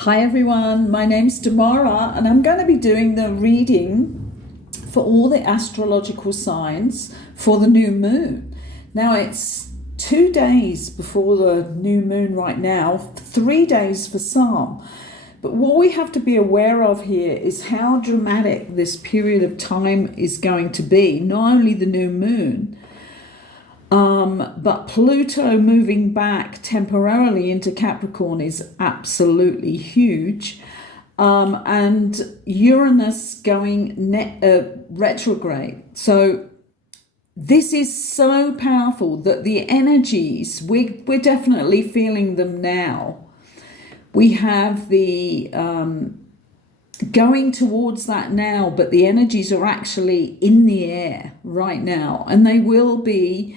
Hi everyone, my name's Damara and I'm going to be doing the reading for all the astrological signs for the new moon. Now it's 2 days before the new moon right now, 3 days for some. But what we have to be aware of here is how dramatic this period of time is going to be. Not only the new moon, but Pluto moving back temporarily into Capricorn is absolutely huge. And Uranus going retrograde. So this is so powerful that the energies, we're definitely feeling them now. We have the going towards that now, but the energies are actually in the air right now. And they will be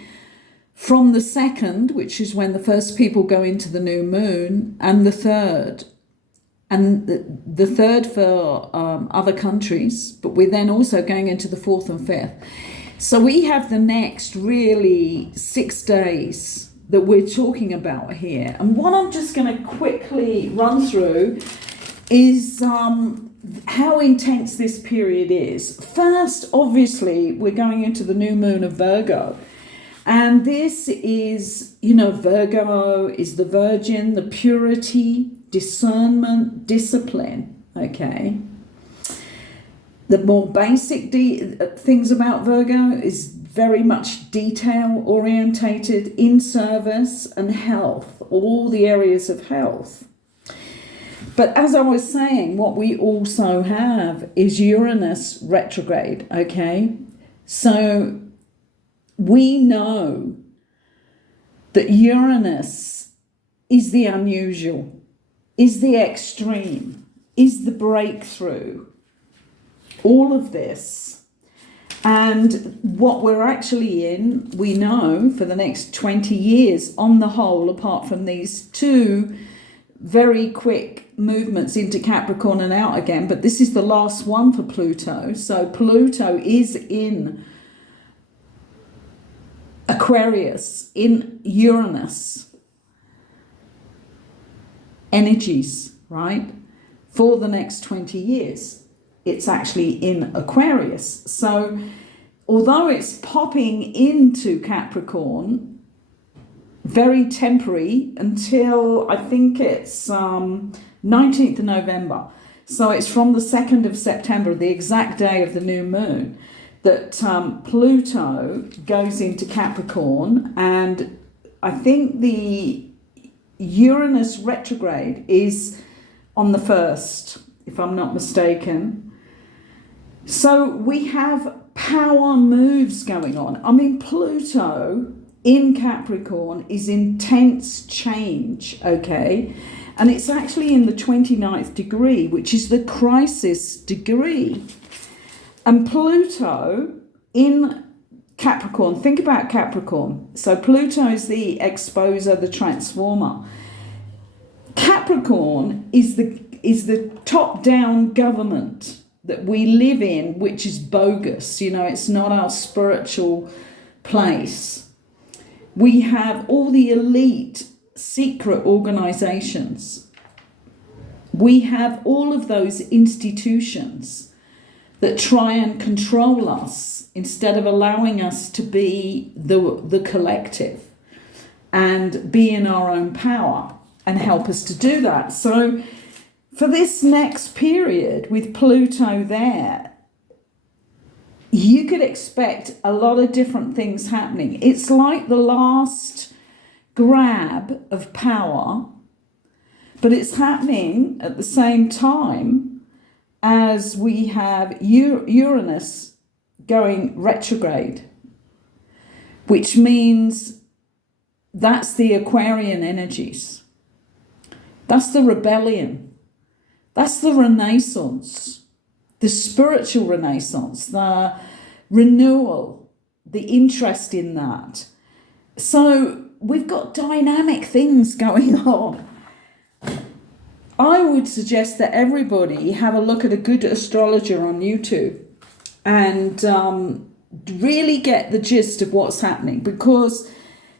from the 2nd, which is when the first people go into the new moon, and the 3rd. And the 3rd for other countries, but we're then also going into the 4th and 5th. So we have the next really 6 days that we're talking about here. And what I'm just going to quickly run through is how intense this period is. First, obviously, we're going into the new moon of Virgo. And this is, Virgo is the virgin, the purity, discernment, discipline, okay? The more basic things about Virgo is very much detail orientated, in service and health, all the areas of health. But as I was saying, what we also have is Uranus retrograde, okay? So we know that Uranus is the unusual, is the extreme, is the breakthrough, all of this. And what we're actually in, we know for the next 20 years on the whole, apart from these 2 very quick movements into Capricorn and out again, but this is the last one for Pluto. So Pluto is in Aquarius, in Uranus energies, right? For the next 20 years. It's actually in Aquarius. So although it's popping into Capricorn, very temporary until I think it's 19th of November. So it's from the 2nd of September, the exact day of the new moon, that Pluto goes into Capricorn. And I think the Uranus retrograde is on the 1st, if I'm not mistaken. So we have power moves going on. I mean, Pluto in Capricorn is intense change, okay? And it's actually in the 29th degree, which is the crisis degree. And Pluto in Capricorn, think about Capricorn. So Pluto is the exposer, the transformer. Capricorn is the top-down government that we live in, which is bogus. It's not our spiritual place. We have all the elite secret organizations. We have all of those institutions that try and control us instead of allowing us to be the collective and be in our own power and help us to do that. So for this next period with Pluto there, you could expect a lot of different things happening. It's like the last grab of power, but it's happening at the same time as we have Uranus going retrograde, which means that's the Aquarian energies. That's the rebellion. That's the renaissance, the spiritual renaissance, the renewal, the interest in that. So we've got dynamic things going on. I would suggest that everybody have a look at a good astrologer on YouTube and really get the gist of what's happening, because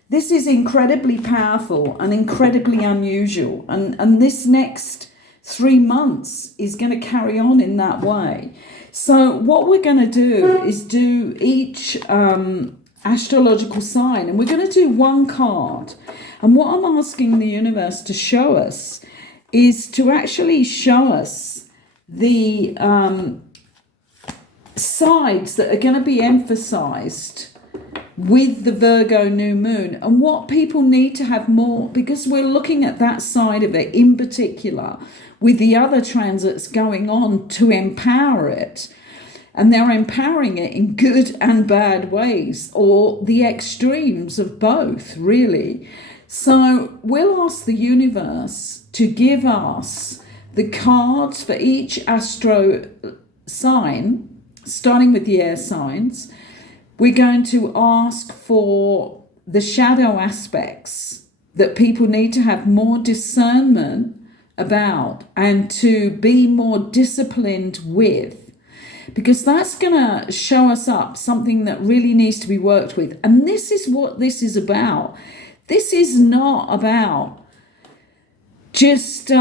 this is incredibly powerful and incredibly unusual. And this next 3 months is going to carry on in that way. So what we're going to do is do each astrological sign, and we're going to do one card. And what I'm asking the universe to show us is to actually show us the sides that are going to be emphasized with the Virgo new moon, and what people need to have more, because we're looking at that side of it in particular with the other transits going on to empower it. And they're empowering it in good and bad ways, or the extremes of both, really. So we'll ask the universe to give us the cards for each astro sign, starting with the air signs. We're going to ask for the shadow aspects that people need to have more discernment about and to be more disciplined with, because that's going to show us up something that really needs to be worked with. And this is what this is about. This is not about just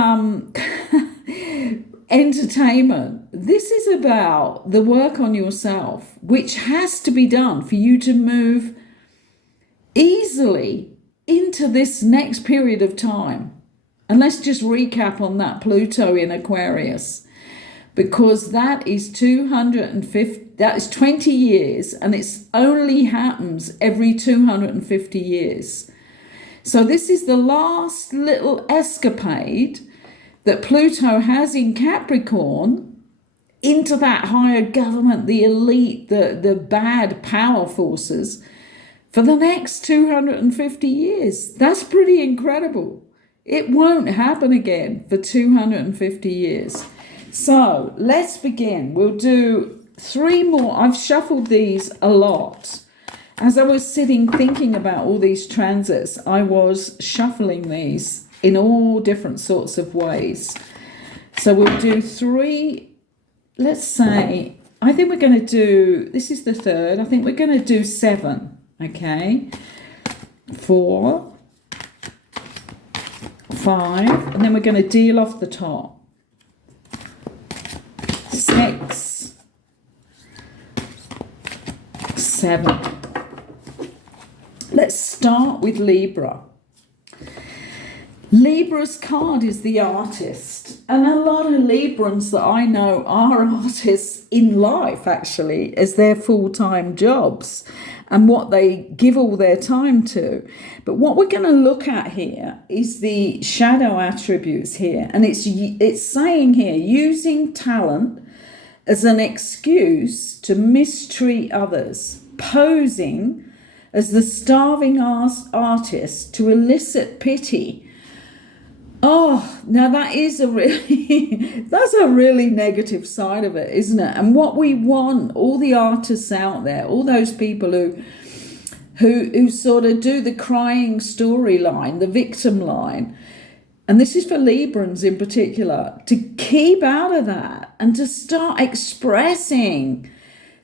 entertainment. This is about the work on yourself, which has to be done for you to move easily into this next period of time. And let's just recap on that Pluto in Aquarius, because that is 250, that is 20 years, and it only happens every 250 years. So this is the last little escapade that Pluto has in Capricorn into that higher government, the elite, the bad power forces for the next 250 years. That's pretty incredible. It won't happen again for 250 years. So let's begin. We'll do 3 more. I've shuffled these a lot. As I was sitting thinking about all these transits, I was shuffling these in all different sorts of ways. So we'll do 3, let's say, I think we're going to do, this is the 3rd, I think we're going to do 7, okay? 4, 5, and then we're going to deal off the top. 6, 7. Let's start with Libra. Libra's card is the artist, and a lot of Librans that I know are artists in life, actually, as their full-time jobs and what they give all their time to. But what we're going to look at here is the shadow attributes here, and it's saying here, using talent as an excuse to mistreat others, posing as the starving artist to elicit pity. Oh, now that is that's a really negative side of it, isn't it? And what we want, all the artists out there, all those people who sort of do the crying storyline, the victim line, and this is for Librans in particular, to keep out of that and to start expressing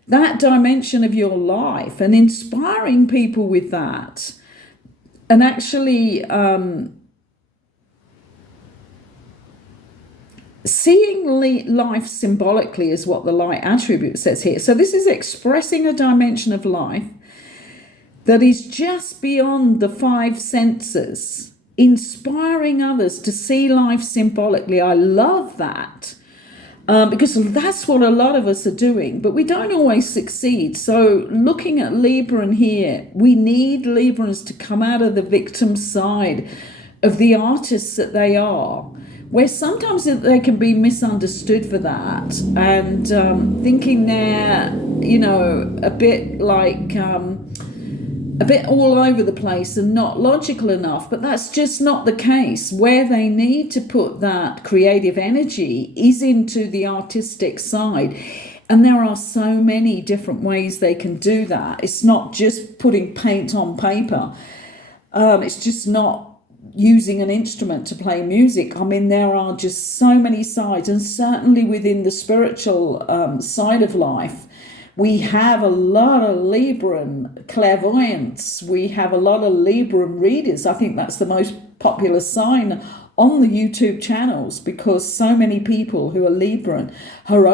that dimension of your life and inspiring people with that, and actually seeing life symbolically is what the light attribute says here. So this is expressing a dimension of life that is just beyond the 5 senses, inspiring others to see life symbolically. I love that. Because that's what a lot of us are doing, but we don't always succeed. So looking at Libran here, we need Librans to come out of the victim side of the artists that they are, where sometimes they can be misunderstood for that, and thinking they're, a bit like a bit all over the place and not logical enough. But that's just not the case. Where they need to put that creative energy is into the artistic side. And there are so many different ways they can do that. It's not just putting paint on paper. It's just not using an instrument to play music. I mean, there are just so many sides. And certainly within the spiritual side of life, we have a lot of Libran clairvoyants. We have a lot of Libran readers. I think that's the most popular sign on the YouTube channels, because so many people who are Libran are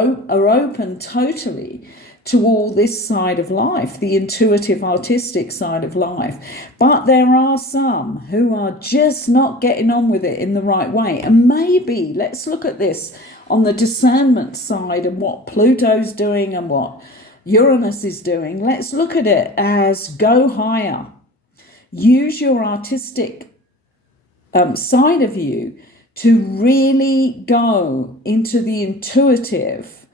open totally to all this side of life, the intuitive, artistic side of life. But there are some who are just not getting on with it in the right way. And maybe let's look at this on the discernment side and what Pluto's doing and what Uranus is doing. Let's look at it as go higher. Use your artistic side of you to really go into the intuitive,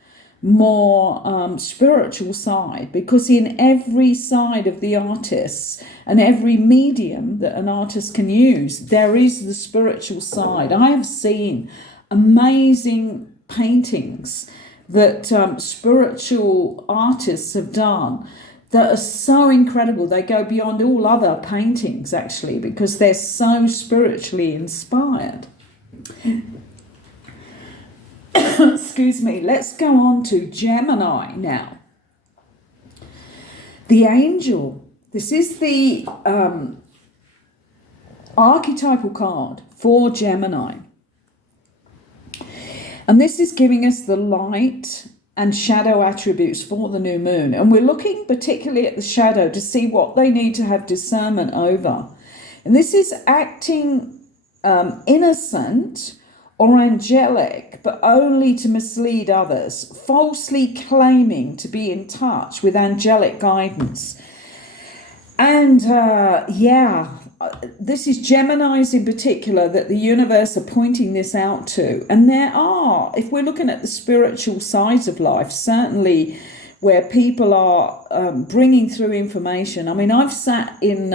more spiritual side, because in every side of the artists and every medium that an artist can use, there is the spiritual side. I have seen amazing paintings that spiritual artists have done that are so incredible. They go beyond all other paintings, actually, because they're so spiritually inspired. Excuse me. Let's go on to Gemini now. The angel. This is the archetypal card for Gemini. And this is giving us the light and shadow attributes for the new moon. And we're looking particularly at the shadow to see what they need to have discernment over. And this is acting innocent or angelic, but only to mislead others, falsely claiming to be in touch with angelic guidance. And this is Geminis in particular that the universe are pointing this out to. And there are, if we're looking at the spiritual sides of life, certainly where people are bringing through information. I mean, I've sat in,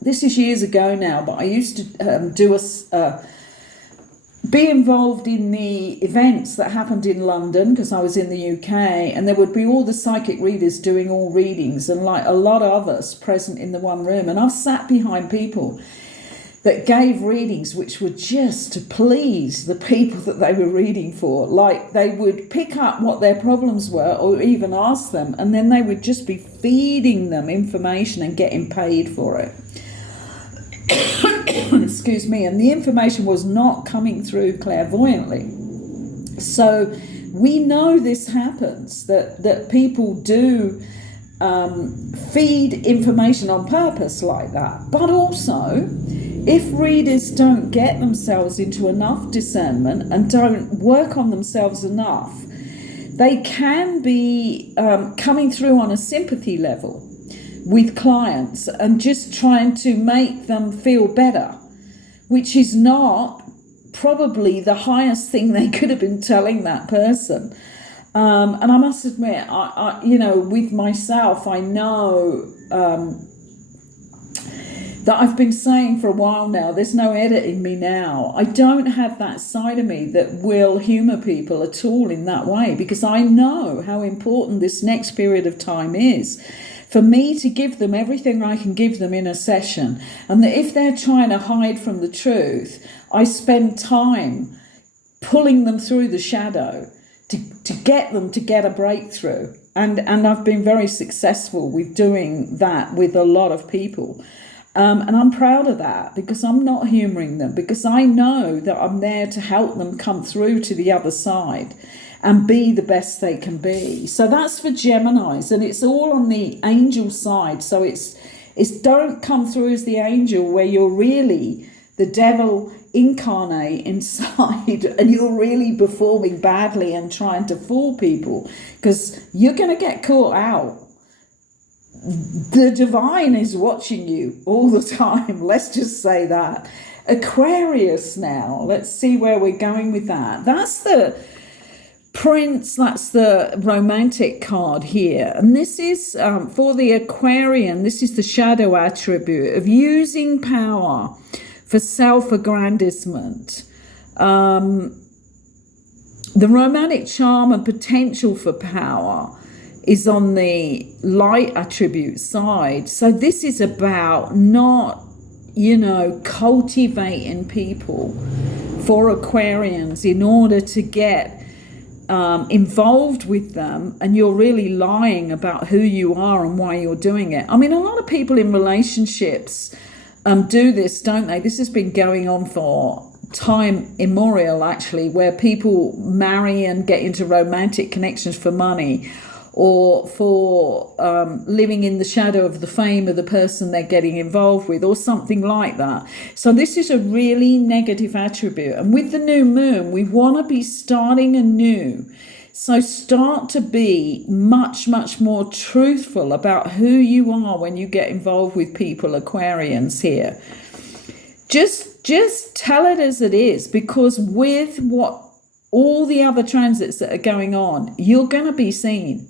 this is years ago now, but I used to be involved in the events that happened in London because I was in the UK, and there would be all the psychic readers doing all readings, and like a lot of us present in the one room. And I've sat behind people that gave readings which were just to please the people that they were reading for. Like they would pick up what their problems were or even ask them, and then they would just be feeding them information and getting paid for it. Excuse me, and the information was not coming through clairvoyantly. So we know this happens, that people do feed information on purpose like that. But also, if readers don't get themselves into enough discernment and don't work on themselves enough, they can be coming through on a sympathy level with clients and just trying to make them feel better, which is not probably the highest thing they could have been telling that person. And I must admit, I with myself, I know that I've been saying for a while now, there's no editing me now. I don't have that side of me that will humour people at all in that way, because I know how important this next period of time is for me to give them everything I can give them in a session. And that if they're trying to hide from the truth, I spend time pulling them through the shadow to get them to get a breakthrough. And I've been very successful with doing that with a lot of people. And I'm proud of that, because I'm not humouring them, because I know that I'm there to help them come through to the other side and be the best they can be. So that's for Geminis, and it's all on the angel side. So it's don't come through as the angel where you're really the devil incarnate inside and you're really performing badly and trying to fool people, because you're going to get caught out. The divine is watching you all the time. Let's just say that. Aquarius now. Let's see where we're going with that. That's the Prince, that's the romantic card here. And this is, for the Aquarian, this is the shadow attribute of using power for self-aggrandizement. The romantic charm and potential for power is on the light attribute side. So this is about not, cultivating people for Aquarians in order to get involved with them, and you're really lying about who you are and why you're doing it. I mean, a lot of people in relationships do this, don't they? This has been going on for time immemorial, actually, where people marry and get into romantic connections for money, or for living in the shadow of the fame of the person they're getting involved with, or something like that. So this is a really negative attribute. And with the new moon, we want to be starting anew. So start to be much, much more truthful about who you are when you get involved with people, Aquarians here. Just tell it as it is, because with what all the other transits that are going on, you're going to be seen.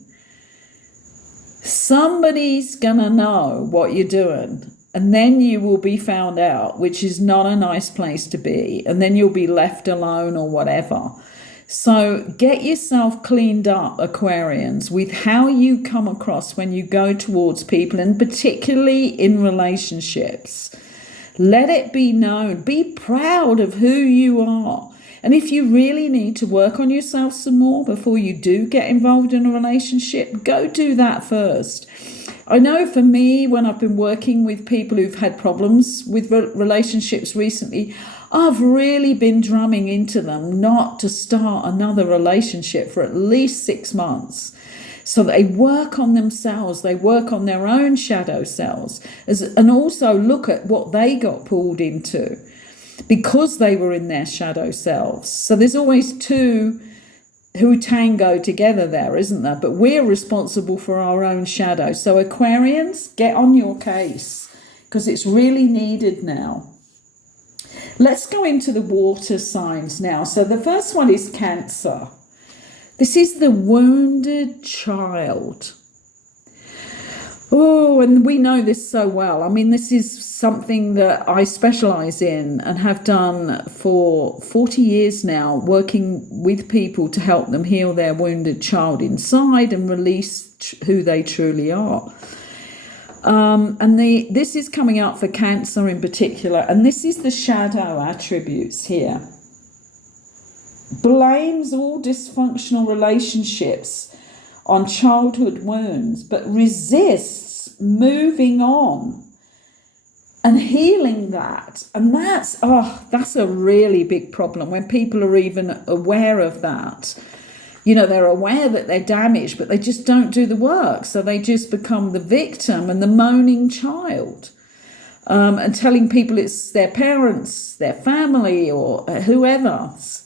Somebody's going to know what you're doing, and then you will be found out, which is not a nice place to be, and then you'll be left alone or whatever. So get yourself cleaned up, Aquarians, with how you come across when you go towards people, and particularly in relationships. Let it be known. Be proud of who you are. And if you really need to work on yourself some more before you do get involved in a relationship, go do that first. I know for me, when I've been working with people who've had problems with relationships recently, I've really been drumming into them not to start another relationship for at least 6 months. So they work on themselves, they work on their own shadow selves, and also look at what they got pulled into because they were in their shadow selves. So there's always two who tango together there, isn't there? But we're responsible for our own shadow. So Aquarians, get on your case, because it's really needed now. Let's go into the water signs now. So the first one is Cancer. This is the wounded child. Oh, and we know this so well. I mean, this is something that I specialize in and have done for 40 years now, working with people to help them heal their wounded child inside and release who they truly are. This is coming up for Cancer in particular, and this is the shadow attributes here. Blames all dysfunctional relationships on childhood wounds, but resists moving on and healing that. And that's a really big problem when people are even aware of that. You know, they're aware that they're damaged, but they just don't do the work. So they just become the victim and the moaning child, and telling people it's their parents, their family, or whoever's,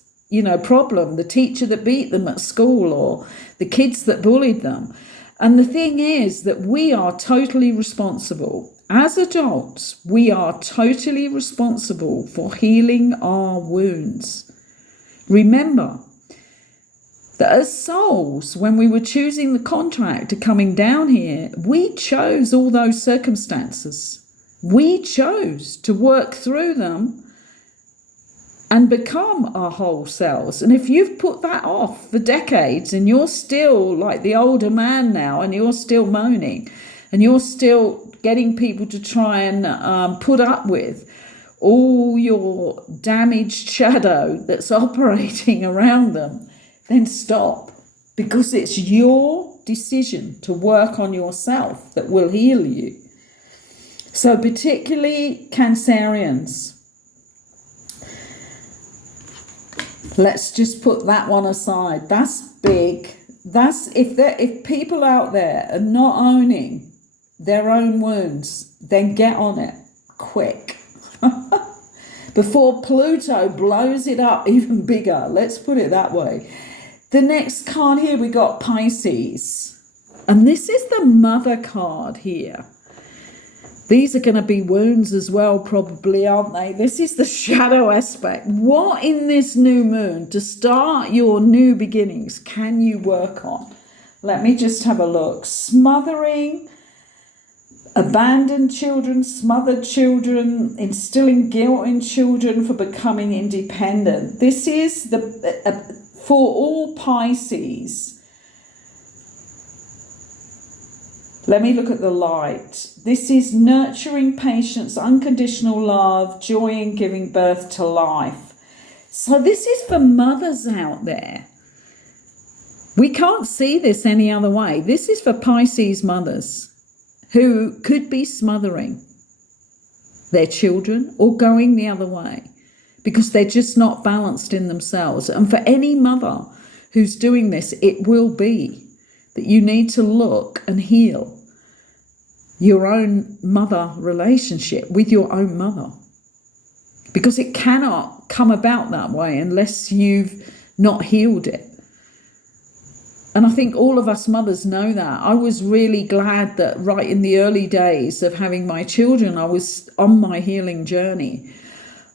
problem, the teacher that beat them at school or the kids that bullied them. And the thing is that we are totally responsible. As adults, we are totally responsible for healing our wounds. Remember that as souls, when we were choosing the contract to coming down here, we chose all those circumstances. We chose to work through them and become our whole selves. And if you've put that off for decades and you're still like the older man now, and you're still moaning, and you're still getting people to try and put up with all your damaged shadow that's operating around them, then stop, because it's your decision to work on yourself that will heal you. So particularly Cancerians, let's just put that one aside. That's big. That's if people out there are not owning their own wounds, then get on it quick before Pluto blows it up even bigger. Let's put it that way. The next card here, we got Pisces, and this is the Mother card here. These are going to be wounds as well, probably, aren't they? This is the shadow aspect. What in this new moon, to start your new beginnings, can you work on? Let me just have a look. Smothering, abandoned children, smothered children, instilling guilt in children for becoming independent. This is for all Pisces. Let me look at the light. This is nurturing patience, unconditional love, joy in giving birth to life. So this is for mothers out there. We can't see this any other way. This is for Pisces mothers who could be smothering their children or going the other way because they're just not balanced in themselves. And for any mother who's doing this, it will be that you need to look and heal your own mother relationship with your own mother, because it cannot come about that way unless you've not healed it. And I think all of us mothers know that. I was really glad that right in the early days of having my children, I was on my healing journey.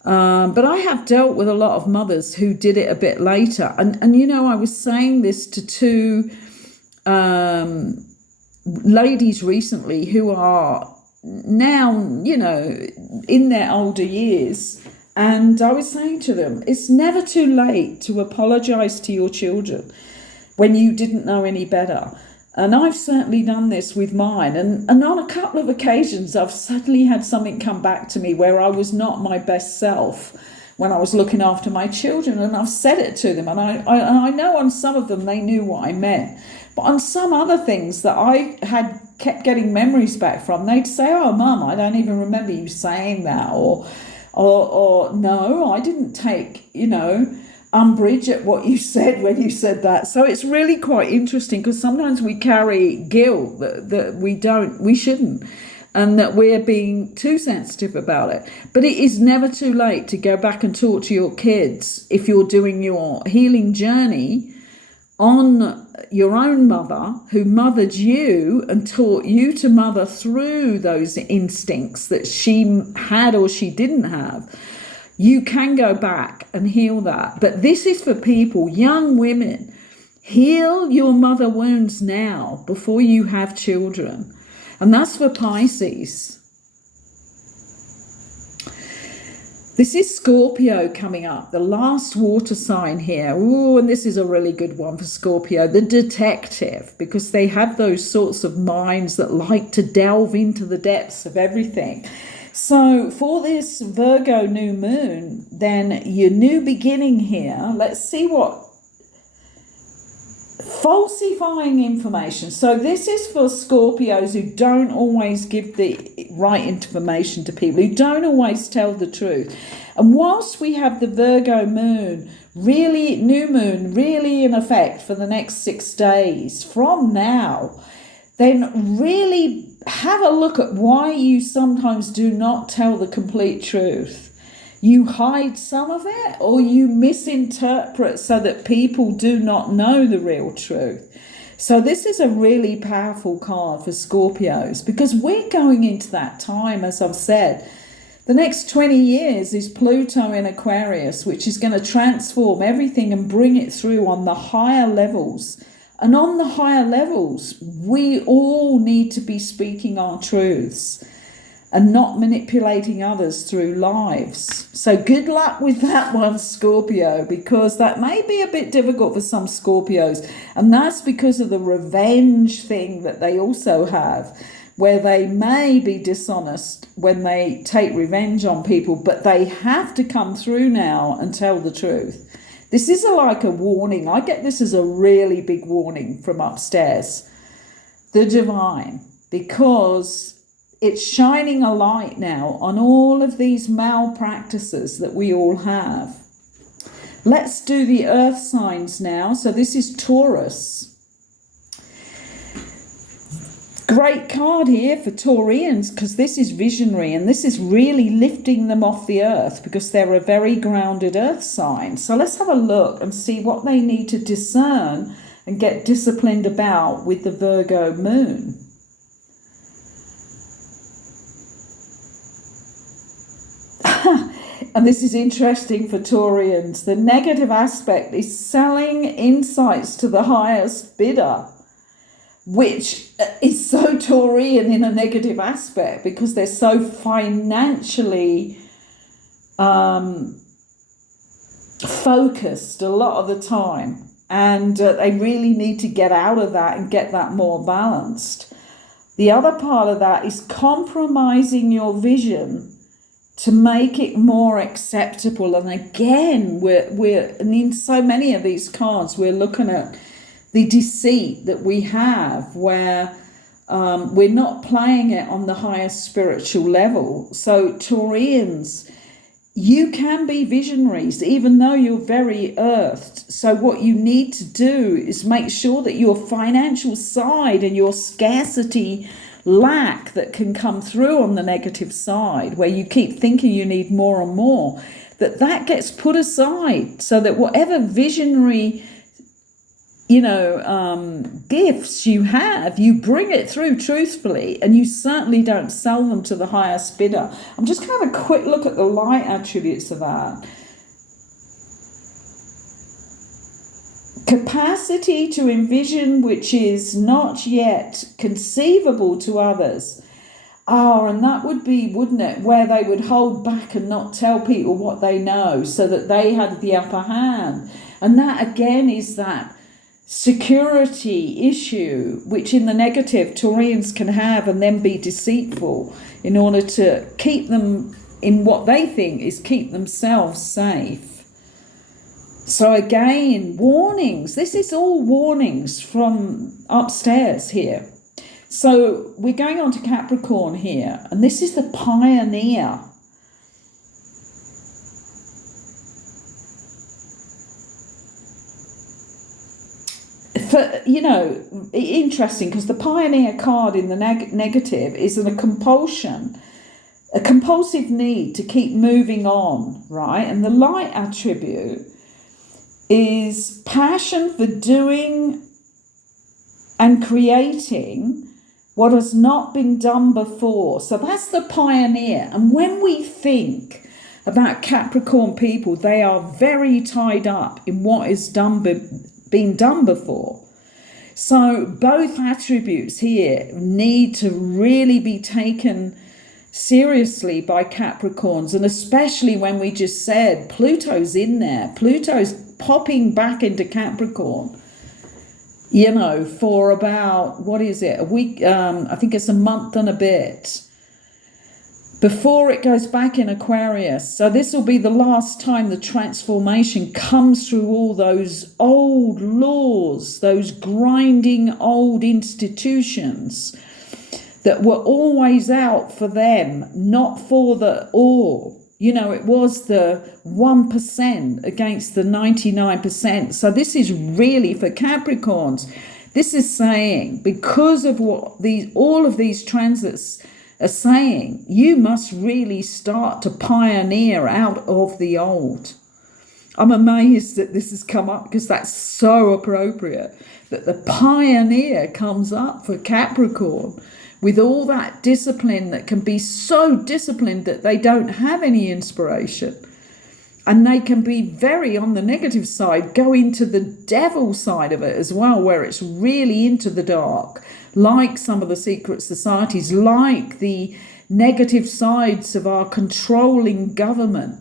But I have dealt with a lot of mothers who did it a bit later. And you know, I was saying this to two ladies recently who are now, you know, in their older years. And I was saying to them, it's never too late to apologize to your children when you didn't know any better. And I've certainly done this with mine. And on a couple of occasions, I've suddenly had something come back to me where I was not my best self when I was looking after my children. And I've said it to them. And I know on some of them, they knew what I meant. But on some other things that I had kept getting memories back from, they'd say, oh, Mum, I don't even remember you saying that. Or no, I didn't take, you know, umbrage at what you said when you said that. So it's really quite interesting, because sometimes we carry guilt that we shouldn't, and that we're being too sensitive about it. But it is never too late to go back and talk to your kids if you're doing your healing journey on your own mother who mothered you and taught you to mother through those instincts that she had or she didn't have. You can go back and heal that. But this is for people, young women. Heal your mother wounds now before you have children. And that's for Pisces. This is Scorpio coming up, the last water sign here. Ooh, and this is a really good one for Scorpio, the detective, because they have those sorts of minds that like to delve into the depths of everything. So for this Virgo new moon, then your new beginning here, let's see what falsifying information. So this is for Scorpios who don't always give the right information to people, who don't always tell the truth. And whilst we have the Virgo moon, really new moon, really in effect for the next 6 days from now, then really have a look at why you sometimes do not tell the complete truth. You hide some of it, or you misinterpret so that people do not know the real truth. So this is a really powerful card for Scorpios, because we're going into that time, as I've said. The next 20 years is Pluto in Aquarius, which is going to transform everything and bring it through on the higher levels. And on the higher levels, we all need to be speaking our truths and not manipulating others through lives. So good luck with that one, Scorpio, because that may be a bit difficult for some Scorpios. And that's because of the revenge thing that they also have, where they may be dishonest when they take revenge on people, but they have to come through now and tell the truth. This is like a warning. I get this as a really big warning from upstairs, the divine, because it's shining a light now on all of these malpractices that we all have. Let's do the earth signs now. So this is Taurus. Great card here for Taurians, because this is visionary and this is really lifting them off the earth, because they're a very grounded earth sign. So let's have a look and see what they need to discern and get disciplined about with the Virgo moon. And this is interesting for Taurians. The negative aspect is selling insights to the highest bidder, which is so Taurian in a negative aspect, because they're so financially focused a lot of the time. And they really need to get out of that and get that more balanced. The other part of that is compromising your vision to make it more acceptable. And again, we're and in so many of these cards, we're looking at the deceit that we have, where we're not playing it on the highest spiritual level. So Taurians, you can be visionaries, even though you're very earthed. So what you need to do is make sure that your financial side and your scarcity lack that can come through on the negative side, where you keep thinking you need more and more, that gets put aside, so that whatever visionary gifts you have, you bring it through truthfully, and you certainly don't sell them to the highest bidder. I'm just going to have a quick look at the light attributes of that. Capacity to envision which is not yet conceivable to others. And that would be, wouldn't it, where they would hold back and not tell people what they know so that they had the upper hand. And that again is that security issue, which in the negative Taurians can have and then be deceitful in order to keep them in what they think is keep themselves safe. So again, warnings. This is all warnings from upstairs here. So we're going on to Capricorn here, and this is the pioneer. Interesting, because the pioneer card in the negative is a compulsion, a compulsive need to keep moving on, right? And the light attribute is passion for doing and creating what has not been done before. So that's the pioneer. And when we think about Capricorn people, they are very tied up in what is been done before. So both attributes here need to really be taken seriously by Capricorns, and especially when we just said Pluto's in there. Pluto's popping back into Capricorn, for about, a week, I think it's a month and a bit before it goes back in Aquarius. So this will be the last time the transformation comes through all those old laws, those grinding old institutions that were always out for them, not for the all. It was the 1% against the 99%. So this is really for Capricorns. This is saying, because of what all of these transits are saying, you must really start to pioneer out of the old. I'm amazed that this has come up, because that's so appropriate, that the pioneer comes up for Capricorn, with all that discipline that can be so disciplined that they don't have any inspiration. And they can be very, on the negative side, go into the devil side of it as well, where it's really into the dark, like some of the secret societies, like the negative sides of our controlling government,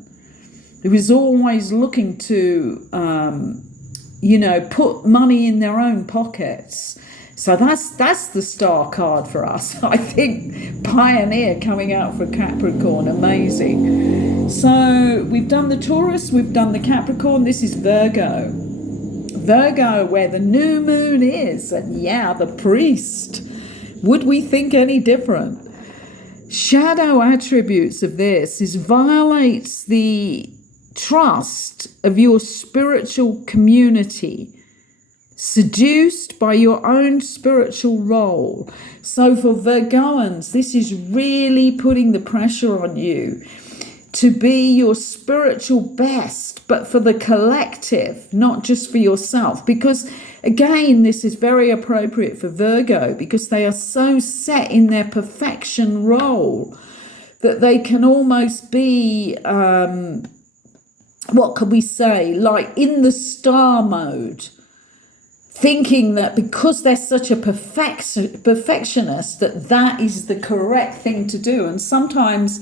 who is always looking to, put money in their own pockets. So that's the star card for us. I think pioneer coming out for Capricorn, amazing. So we've done the Taurus, we've done the Capricorn. This is Virgo. Virgo, where the new moon is, and the priest. Would we think any different? Shadow attributes of this is violates the trust of your spiritual community, seduced by your own spiritual role. So for Virgoans, this is really putting the pressure on you to be your spiritual best, but for the collective, not just for yourself. Because again, this is very appropriate for Virgo, because they are so set in their perfection role that they can almost be, what can we say, like in the star mode, thinking that because they're such a perfectionist, that is the correct thing to do. And sometimes,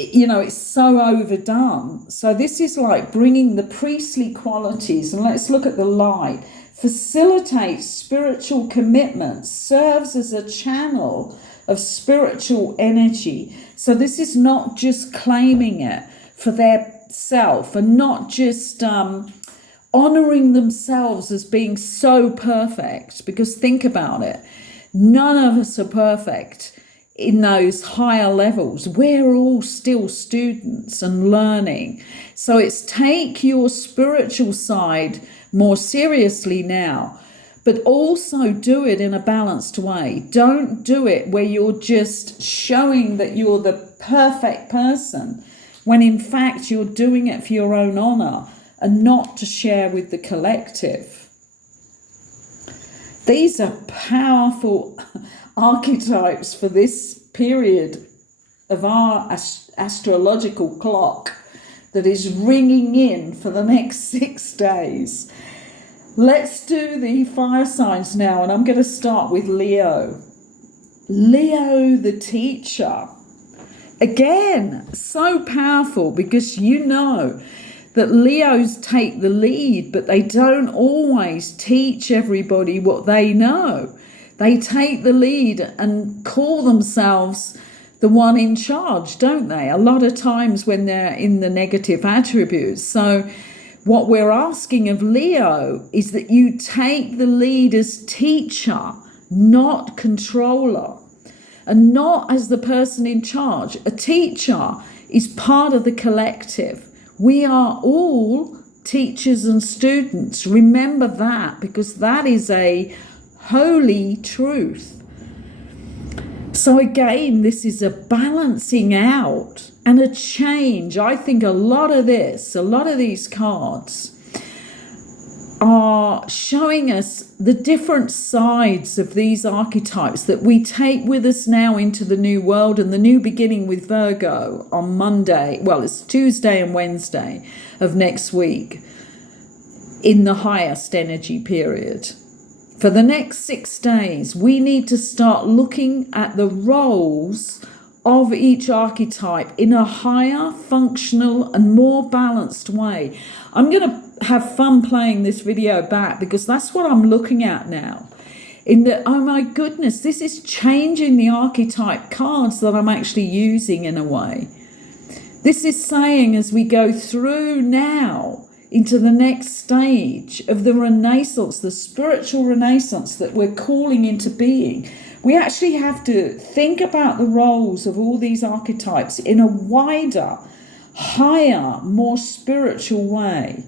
it's so overdone. So this is like bringing the priestly qualities, and let's look at the light. Facilitates spiritual commitments, serves as a channel of spiritual energy. So this is not just claiming it for their self, and not just honoring themselves as being so perfect, because think about it, none of us are perfect in those higher levels. We're all still students and learning. So it's take your spiritual side more seriously now, but also do it in a balanced way. Don't do it where you're just showing that you're the perfect person, when in fact you're doing it for your own honor and not to share with the collective. These are powerful archetypes for this period of our astrological clock that is ringing in for the next 6 days. Let's do the fire signs now, and I'm going to start with Leo. Leo, the teacher. Again, so powerful, because you know that Leos take the lead, but they don't always teach everybody what they know. They take the lead and call themselves the one in charge, don't they? A lot of times when they're in the negative attributes. So what we're asking of Leo is that you take the lead as teacher, not controller, and not as the person in charge. A teacher is part of the collective. We are all teachers and students. Remember that, because that is a holy truth. So again, this is a balancing out and a change. I think a lot of these cards are showing us the different sides of these archetypes that we take with us now into the new world and the new beginning with Virgo on Monday. Well, it's Tuesday and Wednesday of next week in the highest energy period. For the next 6 days, we need to start looking at the roles of each archetype in a higher, functional, and more balanced way. I'm going to have fun playing this video back, because that's what I'm looking at now. In that, oh my goodness, this is changing the archetype cards that I'm actually using in a way. This is saying, as we go through now into the next stage of the renaissance, the spiritual renaissance that we're calling into being, we actually have to think about the roles of all these archetypes in a wider, higher, more spiritual way.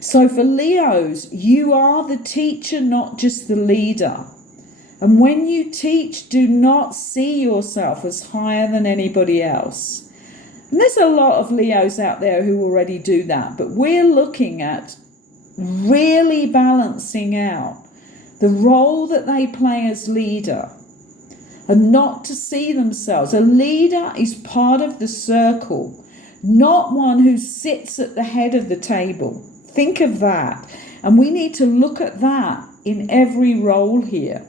So for Leos, you are the teacher, not just the leader. And when you teach, do not see yourself as higher than anybody else. And there's a lot of Leos out there who already do that, but we're looking at really balancing out the role that they play as leader, and not to see themselves. A leader is part of the circle, not one who sits at the head of the table. Think of that. And we need to look at that in every role here.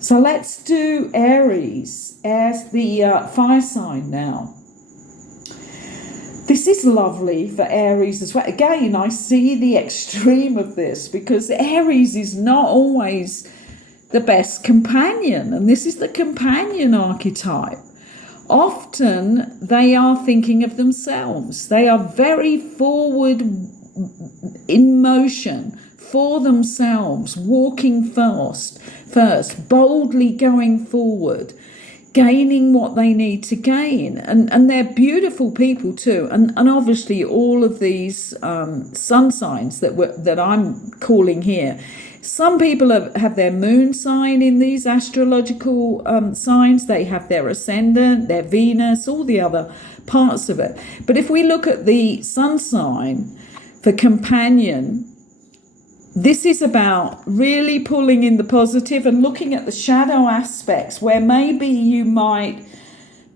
So let's do Aries as the fire sign now. This is lovely for Aries as well. Again, I see the extreme of this, because Aries is not always the best companion. And this is the companion archetype. Often they are thinking of themselves. They are very forward in motion for themselves, walking first, boldly going forward, gaining what they need to gain. And they're beautiful people too. And obviously all of these sun signs that I'm calling here, some people have their moon sign in these astrological signs. They have their ascendant, their Venus, all the other parts of it. But if we look at the sun sign for companion, this is about really pulling in the positive and looking at the shadow aspects where maybe you might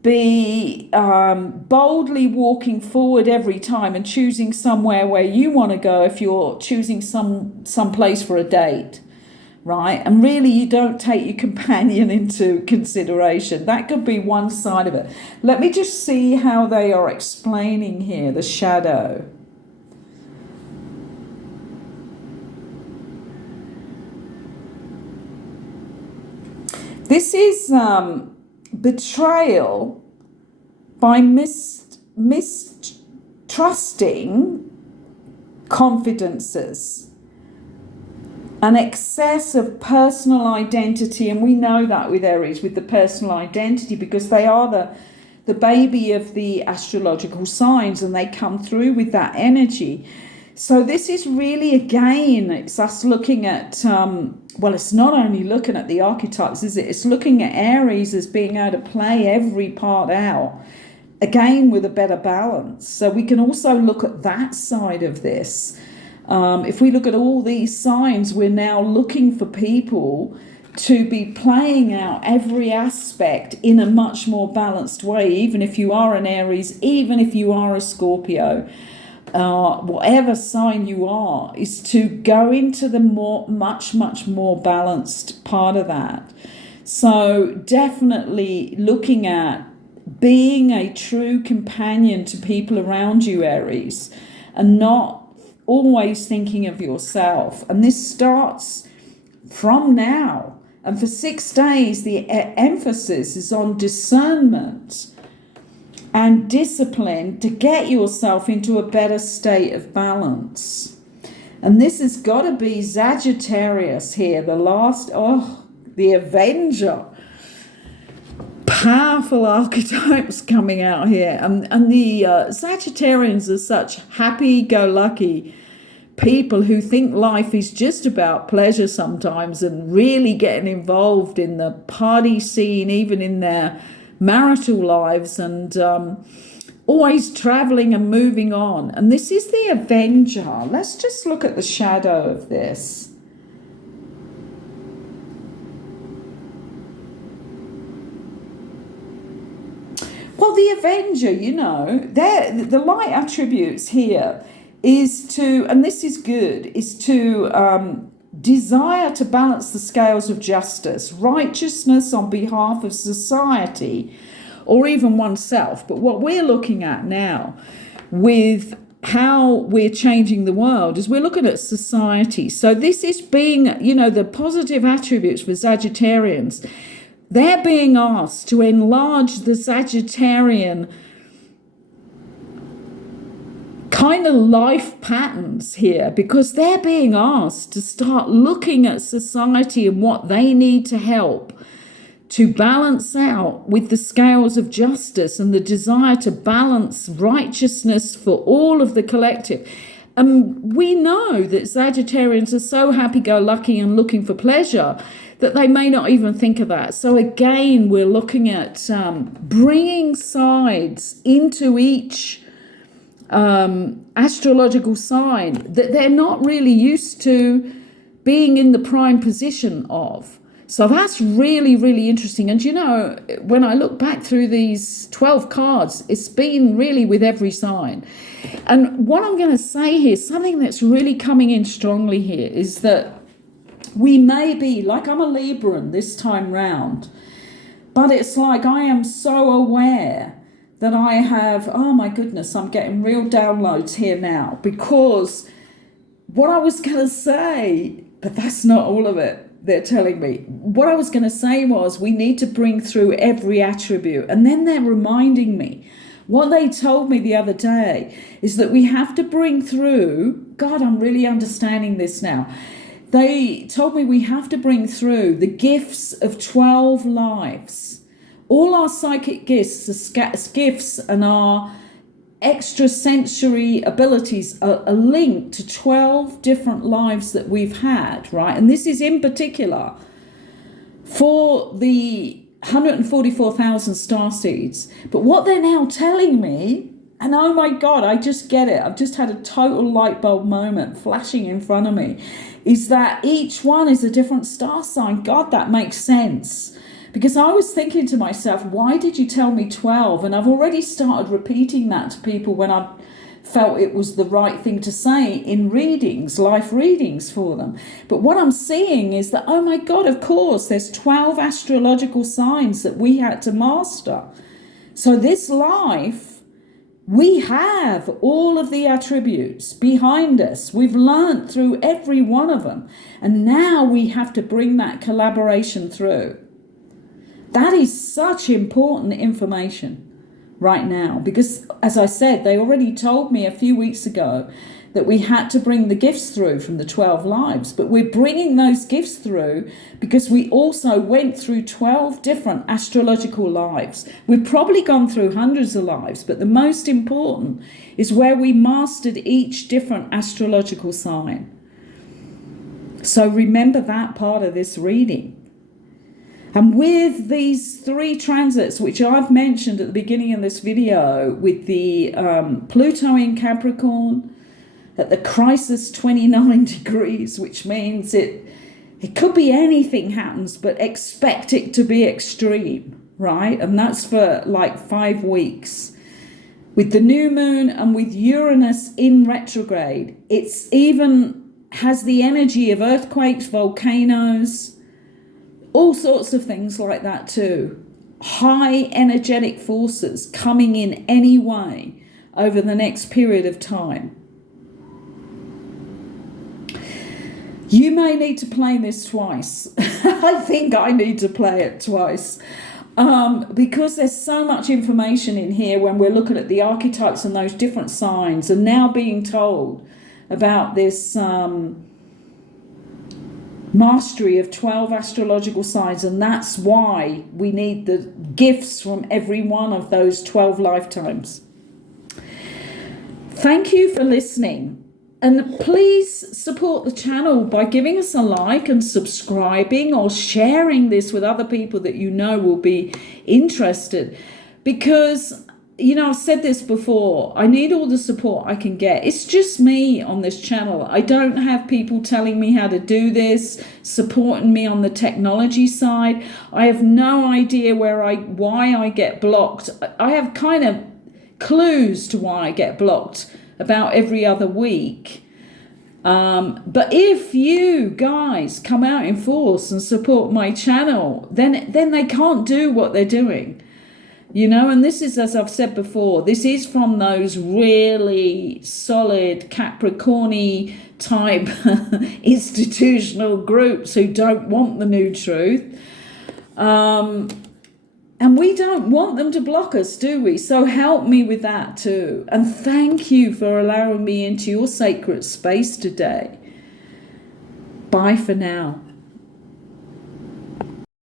be boldly walking forward every time and choosing somewhere where you want to go if you're choosing some place for a date, right? And really you don't take your companion into consideration. That could be one side of it. Let me just see how they are explaining here, the shadow. This is betrayal by mistrusting confidences. an excess of personal identity, and we know that with Aries, with the personal identity, because they are the baby of the astrological signs, and they come through with that energy. So this is really, again, it's us looking at, well, it's not only looking at the archetypes, is it? It's looking at Aries as being able to play every part out, again, with a better balance. So we can also look at that side of this. If we look at all these signs, we're now looking for people to be playing out every aspect in a much more balanced way, even if you are an Aries, even if you are a Scorpio, whatever sign you are, is to go into the much more balanced part of that. So definitely looking at being a true companion to people around you, Aries, and not always thinking of yourself. And this starts from now. And for 6 days, the emphasis is on discernment and discipline to get yourself into a better state of balance. And this has got to be Sagittarius here, the last, the Avenger. Powerful archetypes coming out here. And the Sagittarians are such happy-go-lucky people who think life is just about pleasure sometimes, and really getting involved in the party scene, even in their marital lives, and always traveling and moving on. And this is the Avenger. Let's just look at the shadow of this. Well, the Avenger, the light attributes here is to, and this is good, is to desire to balance the scales of justice, righteousness on behalf of society, or even oneself. But what we're looking at now with how we're changing the world is we're looking at society. So this is being, the positive attributes for Sagittarians. They're being asked to enlarge the Sagittarian kind of life patterns here, because they're being asked to start looking at society and what they need to help to balance out with the scales of justice and the desire to balance righteousness for all of the collective. And we know that Sagittarians are so happy-go-lucky and looking for pleasure that they may not even think of that. So again, we're looking at bringing sides into each astrological sign that they're not really used to being in the prime position of. So that's really, really interesting. And when I look back through these 12 cards, it's been really with every sign. And what I'm going to say here, something that's really coming in strongly here, is that we may be, like I'm a Libran this time round, but it's like I am so aware that I have, oh my goodness, I'm getting real downloads here now, because what I was going to say, but that's not all of it, they're telling me. What I was going to say was we need to bring through every attribute. And then they're reminding me, what they told me the other day is that we have to bring through, God, I'm really understanding this now. They told me we have to bring through the gifts of 12 lives. All our psychic gifts and our extrasensory abilities are linked to 12 different lives that we've had, right? And this is in particular for the 144,000 starseeds. But what they're now telling me, and oh my God, I just get it. I've just had a total light bulb moment flashing in front of me, is that each one is a different star sign. God, that makes sense. Because I was thinking to myself, why did you tell me 12? And I've already started repeating that to people when I felt it was the right thing to say in readings, life readings for them. But what I'm seeing is that, oh my God, of course, there's 12 astrological signs that we had to master. So this life, we have all of the attributes behind us. We've learned through every one of them. And now we have to bring that collaboration through. That is such important information right now, because, as I said, they already told me a few weeks ago that we had to bring the gifts through from the 12 lives. But we're bringing those gifts through because we also went through 12 different astrological lives. We've probably gone through hundreds of lives, but the most important is where we mastered each different astrological sign. So remember that part of this reading. And with these 3 transits, which I've mentioned at the beginning of this video, with the Pluto in Capricorn at the crisis 29 degrees, which means it could be anything happens, but expect it to be extreme, right? And that's for like 5 weeks. With the new moon and with Uranus in retrograde, it's even has the energy of earthquakes, volcanoes, all sorts of things like that too. High energetic forces coming in anyway over the next period of time. You may need to play this twice. I think I need to play it twice. Because there's so much information in here when we're looking at the archetypes and those different signs, and now being told about this mastery of 12 astrological signs, and that's why we need the gifts from every one of those 12 lifetimes. Thank you for listening, and please support the channel by giving us a like and subscribing or sharing this with other people that you know will be interested, because I've said this before, I need all the support I can get. It's just me on this channel. I don't have people telling me how to do this, supporting me on the technology side. I have no idea why I get blocked. I have kind of clues to why I get blocked about every other week. But if you guys come out in force and support my channel, then they can't do what they're doing. And this is, as I've said before, this is from those really solid Capricorn-y type institutional groups who don't want the new truth. And we don't want them to block us, do we? So help me with that too. And thank you for allowing me into your sacred space today. Bye for now.